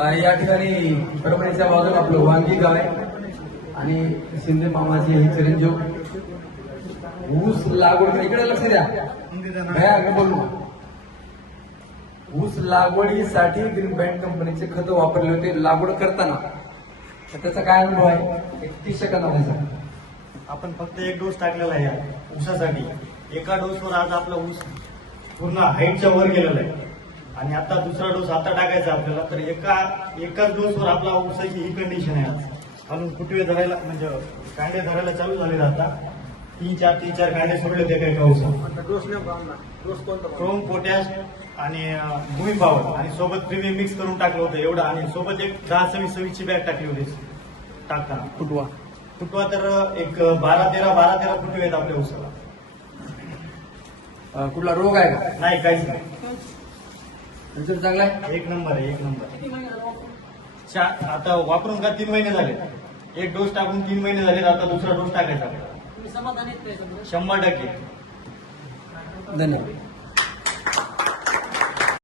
या ठिकाणी परभणीच्या बाजूला आपलं वांगी गाव आहे आणि शिंदे मामाचे हे चिरंजीव ऊस लागवड इकडे लक्ष द्या भया बोलू ऊस लागवडीसाठी ग्रीन बँड कंपनीचे खत वापरले होते लागवड करताना तर त्याचा काय अनुभव आहे 30 सेकंदाचा आपण फक्त एक डोस टाकलेला आहे या ऊसासाठी एका डोसवर आज आपला ऊस पूर्ण हाईटच्या वर गेलेला आहे आणि आता दुसरा डोस आता टाकायचा आपल्याला तर एकाच डोसवर आपला ऊसाची ही कंडिशन आहे आज अजून फुटवे धरायला म्हणजे कांडे धरायला चालू झाले आता तीन चार कांडे सोडले ते काय ऊसात डोस कोणता क्रोम पोटॅश आणि भूमी पावर आणि सोबत प्रीमियम मिक्स करून टाकलं होतं एवढं आणि सोबत एक 10-26 ची बॅग टाकली होती टाकताना फुटवा तर एक 12-13 फुटवे आहेत आपल्या ऊसाला कुठला रोग आहे का नाही काहीच नाही रिझल्ट चांगला आहे एक नंबर आहे एक नंबर आता वापरून का 3 महिने झाले एक डोस टाकून 3 महिने झाले आता दुसरा डोस टाकायचा आपल्याला 100% धन्यवाद